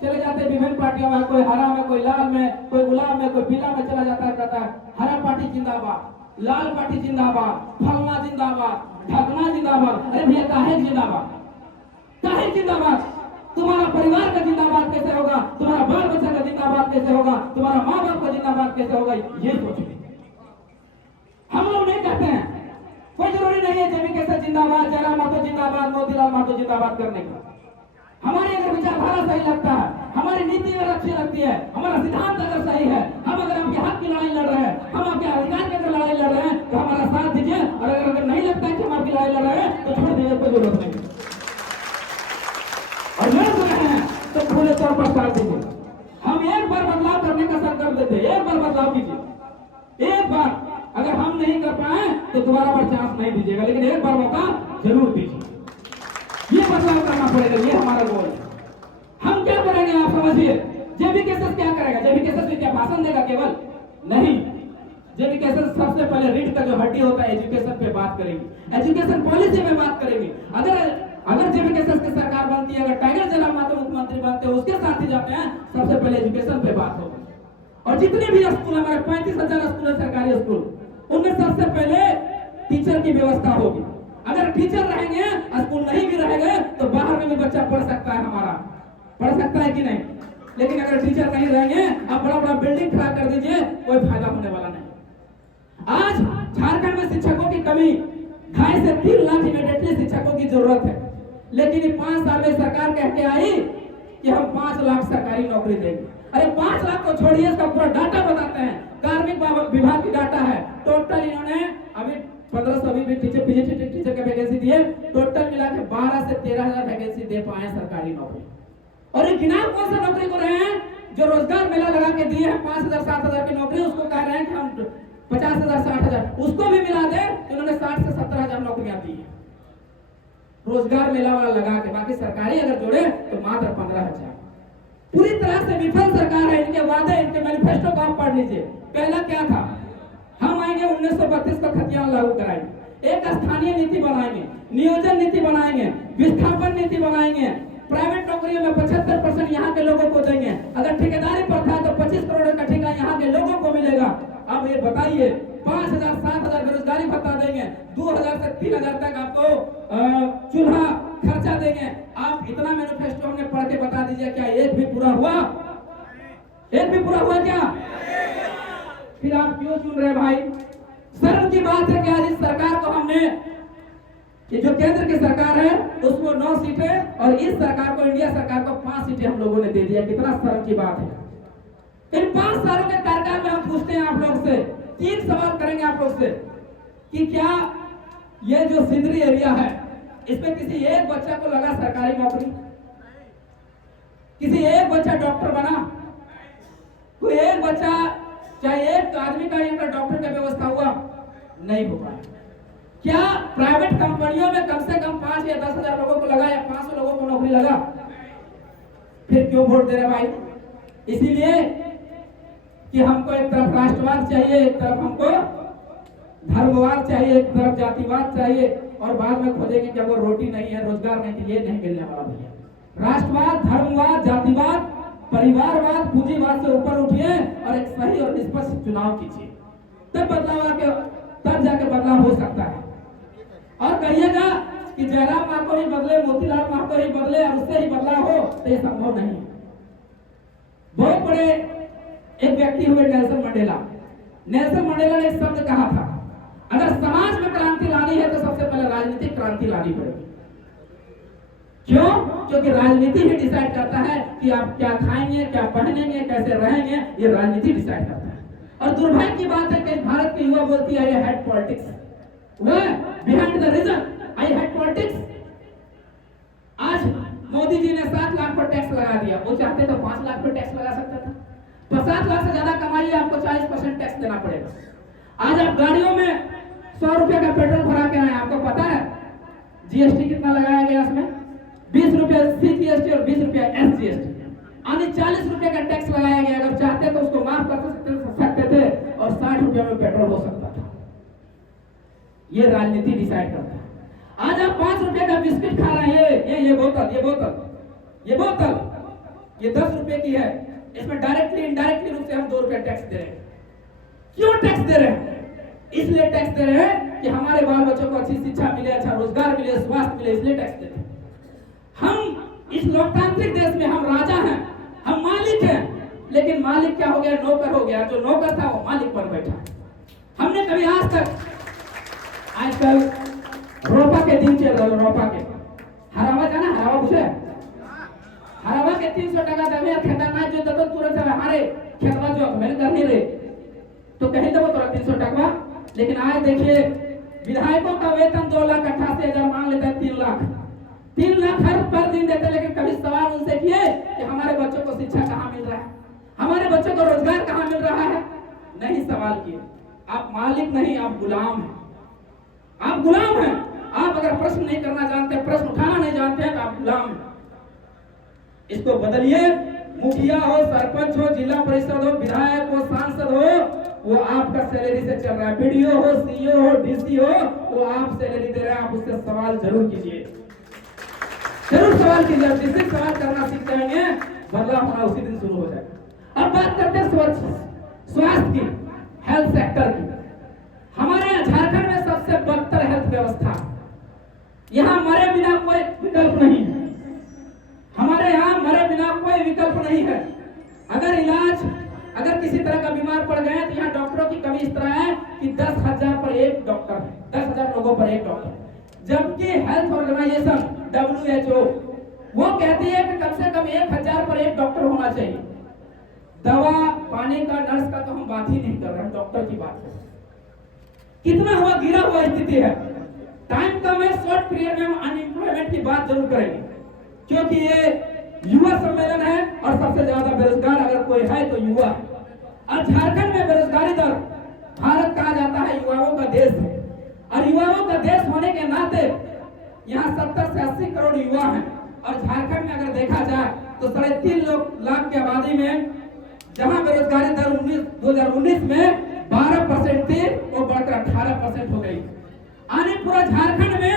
चले जाते हैं विभिन्न पार्टियों में, कोई हरा में, कोई लाल में, कोई गुलाब में, कोई पीला में चला जाता है, कहता है हरा पार्टी जिंदाबाद, लाल पार्टी जिंदाबाद, फलना जिंदाबाद, ढकना जिंदाबाद। अरे भैया काहे जिंदाबाद, काहे जिंदाबाद? तुम्हारा परिवार का जिंदाबाद कैसे होगा, तुम्हारा बाल बच्चा का जिंदाबाद कैसे होगा, तुम्हारा माँ बाप का जिंदाबाद कैसे होगा, ये सोचो। हम लोग नहीं कहते हैं, कोई जरूरी नहीं है जेबी कैसे जिंदाबाद, जयराम महतो जिंदाबाद, मोतीलाल महतो जिंदाबाद करने का। हमारी अगर विचारधारा सही लगता है, हमारी नीति अगर अच्छी लगती है, हमारा सिद्धांत अगर सही है, हम अगर आपके हक की लड़ाई लड़ रहे हैं, हम आपके अधिकार की अगर लड़ाई लड़ रहे हैं, तो हमारा साथ दीजिए। और अगर नहीं लगता है कि हम आपकी लड़ाई लड़ रहे हैं, तो छोड़ दीजिए, कोई जरूरत नहीं। और लड़ रहे हैं तो खुले तौर पर साथ दीजिए। हम एक बार बदलाव करने का संकल्प देते हैं, एक बार बदलाव कीजिए, एक बार। अगर हम नहीं कर पाए तो दोबारा बार चांस नहीं दीजिएगा, लेकिन एक बार मौका जरूर दीजिए। ये बदलाव करना पड़ेगा, ये हमारा गोल है। हम क्या करेंगे आप समझिए। जेबी केसेस क्या करेगा? जेबी केसेस क्या भाषण देगा केवल? नहीं, जेबी केसेस सबसे पहले रीढ़ का जो हड्डी होता है, एजुकेशन पे बात करेंगे, एजुकेशन पॉलिसी में बात करेंगे। अगर जेबी केसेस की सरकार बनती है, अगर टाइगर जयराम महतो मुख्यमंत्री बनते हैं, उसके साथ ही जाते हैं, सबसे पहले एजुकेशन पे बात होगी। और जितने भी स्कूल, हमारे 35,000 स्कूल है, सरकारी स्कूल, उनमें सबसे पहले टीचर की व्यवस्था होगी। अगर टीचर रहेंगे, स्कूल नहीं भी रहेंगे, तो बाहर में भी बच्चा पढ़ सकता है, हमारा पढ़ सकता है कि नहीं। लेकिन अगर टीचर नहीं रहेंगे, आप बड़ा बड़ा बिल्डिंग खड़ा कर दीजिए, कोई फायदा होने वाला नहीं। आज झारखंड में शिक्षकों की कमी, 2.5 से 3 लाख इमीडिएटली शिक्षकों की जरूरत है। लेकिन 5 साल में सरकार कह के आई कि हम 5 लाख सरकारी नौकरी देंगे। अरे 5 लाख को छोड़िए, इसका पूरा डाटा बताते हैं, कार्मिक विभाग की डाटा है। टोटल इन्होंने अभी 1500 भी टीचर टीचर के वैकेंसी दिए, टोटल मिला के 12 से 13,000 वैकेंसी दे पाए सरकारी नौकरी। और ये गिना कौन सा नौकरी को रहे हैं? जो रोजगार मेला लगा के दिए हैं 5,000 7,000 की नौकरी, उसको कह रहे हैं कि हम 50,000 60,000, उसको भी मिला दे तो इन्होंने 60 से 70,000 नौकरियां दी है रोजगार मेला वाला लगा के। बाकी सरकारी अगर जोड़े तो मात्र 15,000। पूरी तरह से विफल सरकार है। इनके वादे, इनके मैनिफेस्टो को आप पढ़ लीजिए। पहला क्या था? हम आएंगे 1932 का खतियान लागू कराएंगे, एक स्थानीय नीति बनाएंगे, नियोजन नीति बनाएंगे, विस्थापन नीति बनाएंगे, प्राइवेट नौकरियों में 75% यहाँ के लोगों को देंगे। अगर ठेकेदारी पर था तो 25 करोड़ का ठेका यहाँ के लोगों को मिलेगा। अब ये बताइए, 5,000 7,000 बेरोजगारी भत्ता देंगे, 2,000 से 3,000 तक आपको चूल्हा खर्चा देंगे। आप इतना मैनिफेस्टो हमने पढ़ के बता दीजिए, क्या एक भी पूरा हुआ? एक भी पूरा हुआ क्या? फिर आप क्यों सुन रहे भाई? शर्म की बात है कि आज इस सरकार को हमने, ये जो केंद्र की सरकार है उसको 9 सीटें और इस सरकार को, इंडिया सरकार को 5 सीटें हम लोगों ने दे दिया। कितना शर्म की बात है। इन 5 सालों के कार्यकाल में हम पूछते हैं आप लोग से, 3 सवाल करेंगे आप लोग से कि क्या ये जो सिंदरी एरिया है, इसमें किसी एक बच्चा को लगा सरकारी नौकरी? किसी एक बच्चा डॉक्टर बना? कोई एक बच्चा, चाहे एक आदमी का यहाँ पर डॉक्टर का व्यवस्था हुआ? नहीं हो पाया। क्या प्राइवेट कंपनियों में कम से कम 5 या 10,000 लोगों को लगा या 500 लोगों को नौकरी लगा? फिर क्यों वोट दे रहे भाई? इसीलिए कि हमको एक तरफ राष्ट्रवाद चाहिए, एक तरफ हमको धर्मवाद चाहिए, एक तरफ जातिवाद चाहिए, और बाद में खोजेंगे कि वो रोटी नहीं है, रोजगार नहीं, तो ये नहीं मिलने वाला भैया। राष्ट्रवाद, धर्मवाद, जातिवाद, परिवारवाद, पूंजीवाद से ऊपर उठिए और एक सही और निष्पक्ष चुनाव कीजिए, तब बदलाव आके, तब जाके बदलाव हो सकता है। और कहिएगा कि जयराम महतो ही बदले, मोतीलाल महतो ही बदले और उससे ही बदलाव हो, तो ये संभव नहीं। बहुत बड़े एक व्यक्ति हुए नेल्सन मंडेला। नेल्सन मंडेला ने एक शब्द कहा था, अगर समाज में क्रांति लानी है तो सबसे पहले राजनीतिक क्रांति लानी पड़ेगी। क्यों? क्योंकि राजनीति ही डिसाइड करता है कि आप क्या खाएंगे, क्या पहनेंगे, कैसे रहेंगे, ये राजनीति डिसाइड करता है। और दुर्भाग्य की बात है कि भारत के युवा बोलती है I hate politics, behind the reason I hate politics. आज मोदी जी ने 7 लाख पर टैक्स लगा दिया, वो चाहते तो 5 लाख पर टैक्स लगा सकता था। तो 7 लाख से ज्यादा कमाइए, आपको 40% टैक्स देना पड़ेगा। आज आप गाड़ियों में 100 रुपए का पेट्रोल भरा के आए, आपको पता है जीएसटी कितना लगाया गया? इसमें 20 रुपए सीजीएसटी और 20 रुपए एसजीएसटी, यानी 40 रुपए का टैक्स लगाया गया। अगर चाहते तो उसको माफ कर सकते थे और 60 रुपए में पेट्रोल हो सकता था। ये राजनीति डिसाइड करता है। आज आप 5 रुपए का बिस्किट खा रहे हैं, ये बोतल ये 10 रुपए की है, इसमें डायरेक्टली इनडायरेक्टली रूप से हम 2 रुपए टैक्स दे रहे हैं। क्यों टैक्स दे रहे हैं? इसलिए टैक्स दे रहे हैं कि हमारे बाल बच्चों को अच्छी शिक्षा मिले, अच्छा रोजगार मिले, स्वास्थ्य मिले, इसलिए टैक्स देते हैं। हम इस लोकतांत्रिक देश में हम राजा हैं, हम मालिक हैं, लेकिन मालिक क्या हो गया? नौकर हो गया। जो नौकर था वो मालिक बन बैठा। हमने कभी आजकल रोपा के दिन चल रहे, रोपा के हरावा जाना, हरावा पूछे हरावा के 300 टका दे खेतना जो तो तुरंत हमारे खेतवा जो मैंने कर नहीं रहे तो कहीं दबो तो 300 टका। लेकिन आज देखिए विधायकों का वेतन 2,88,000 मांग लेते हैं, 3 लाख 3 लाख हर पर दिन देते। लेकिन कभी सवाल उनसे किए कि हमारे बच्चों को शिक्षा कहाँ मिल रहा है, हमारे बच्चों को रोजगार कहाँ मिल रहा है? नहीं सवाल किए। आप मालिक नहीं, आप गुलाम हैं, आप गुलाम हैं। आप अगर प्रश्न नहीं करना जानते, प्रश्न उठाना नहीं जानते हैं तो आप गुलाम हैं। इसको बदलिए। मुखिया हो, सरपंच हो, जिला परिषद हो, विधायक हो, सांसद हो, वो आपका सैलरी से चल रहा है। बीडीओ हो, सीईओ हो, डीसी हो, वो आप सैलरी दे रहे हैं। आप उससे सवाल जरूर कीजिए, जरूर सवाल कीजिए। जिस दिन सवाल करना सीख जाएंगे, बदलाव होना उसी दिन शुरू हो जाएगा। अब बात करते हैं स्वास्थ्य की, हेल्थ सेक्टर की। हमारे यहाँ झारखंड में सबसे बदतर हेल्थ व्यवस्था, यहाँ मरे बिना कोई विकल्प नहीं है। हमारे यहाँ मरे बिना कोई विकल्प नहीं है। अगर किसी तरह का बीमार पड़ गए तो यहाँ डॉक्टरों की कमी इस तरह है कि 10,000 पर एक डॉक्टर है, 10,000 लोगों पर एक डॉक्टर। जबकि हेल्थ ऑर्गेनाइजेशन WHO वो कहती है कि कम से कम 1,000 पर एक डॉक्टर होना चाहिए। दवा पानी का, नर्स का तो हम बात ही नहीं कर रहे, हम डॉक्टर की बात कर रहे हैं। कितना हुआ, गिरा हुआ स्थिति है। टाइम कम है, शॉर्ट पीरियड में हम अनएम्प्लॉयमेंट की बात जरूर करेंगे, क्योंकि ये युवा सम्मेलन है और सबसे ज्यादा बेरोजगार अगर कोई है तो युवा है। और झारखंड में बेरोजगारी दर, भारत कहा जाता है युवाओं का देश है, और युवाओं का देश होने के नाते यहाँ 70 से 80 करोड़ युवा हैं। और झारखंड में अगर देखा जाए तो 3.5 लाख की आबादी में जहां बेरोजगारी दर 2019 में 12% थी, वो बढ़कर 18% हो गई। आने पूरा झारखंड में